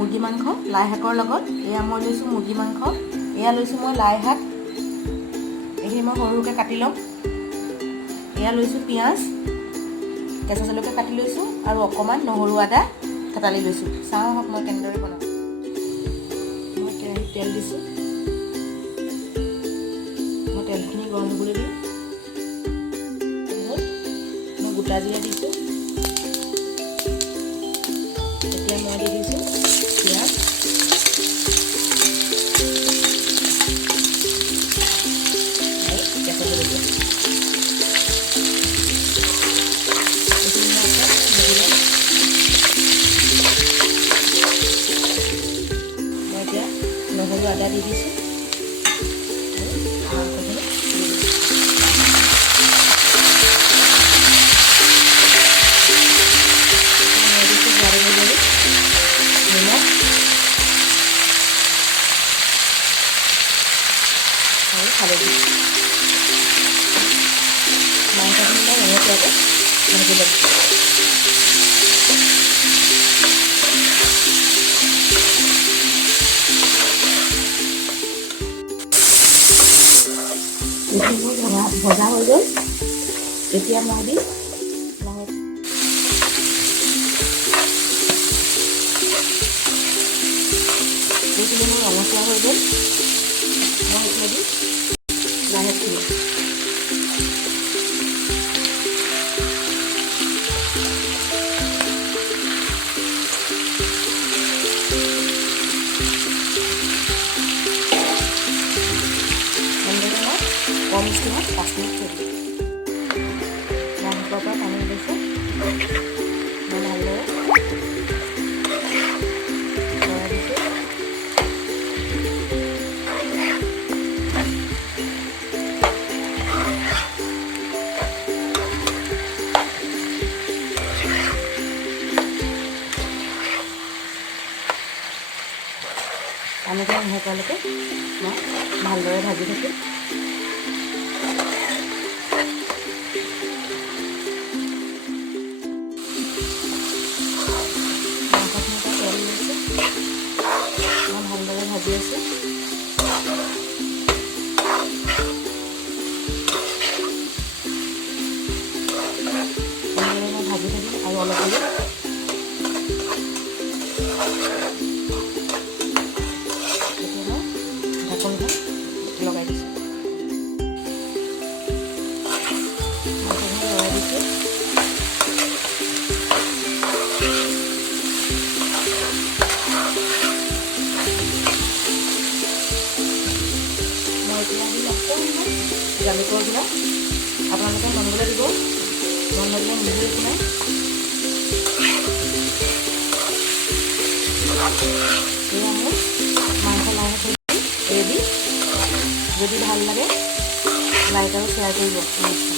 মুৰ্গী মাংস লাই শাকৰ লগত। এয়া মই লৈছোঁ মুৰ্গী মাংস, এয়া লৈছোঁ মই লাই শাক, এইখিনি মই সৰু সৰুকৈ কাটি ল'ম। এয়া লৈছোঁ পিঁয়াজ, কেঁচা জলকীয়া কাটি লৈছোঁ আৰু অকণমান নহৰু আদা থেতালি লৈছোঁ। চাওঁ আহক মই কেনেদৰে বনাওঁ। মই কেৰাহীত তেল দিছোঁ, মই তেলখিনি গৰম হ'বলৈ দিওঁ। মই গোটা জিৰা দিছোঁ, এতিয়া মই দি দিছোঁ পিঁয়াজ, আৰু কেঁচা জলকীয়া। মই এতিয়া নহৰু আদা দি দিছোঁ আৰু মাংসখিনি নিমখ আৰু হালধি। মাংসখিনি মই এনেকুৱাকৈ ভাজি ল'ম। এইখিনি ভজা হৈ গ'ল, এতিয়া মই দিম এইখিনি মোৰ ৰঙচুৱা হৈ গ'ল। মই এতিয়া দিম লাহেখিনি। এনেদৰে মই কম ষ্টিমত 5 মিনিট থৈ দিম। মাংসৰ পৰা পানী ওলাইছে, মই ভালদৰে লৰাই দিছোঁ। পানীটো নোহোৱালৈকে মই ভালদৰে ভাজি থাকিম। মাংসখিনি পৰা তেল ওলাইছে, মই ভালদৰে ভাজি আছোঁ। এনেদৰে মই ভাজি থাকিম আৰু অলপ দেৰি। ঢাকনখন লগাই দিছোঁ, মাংসখিনি লগাই দিছোঁ। মই এতিয়া দিম অকণমান জালুকৰ গুড়া, আপোনালোকে মন গ'লে দিব, মন নদিলে নিদিলে একো নাই। এয়া মোৰ মাংস লাই শাক ৰেডি। যদি ভাল লাগে লাইক আৰু শ্বেয়াৰ কৰিব প্লিজ।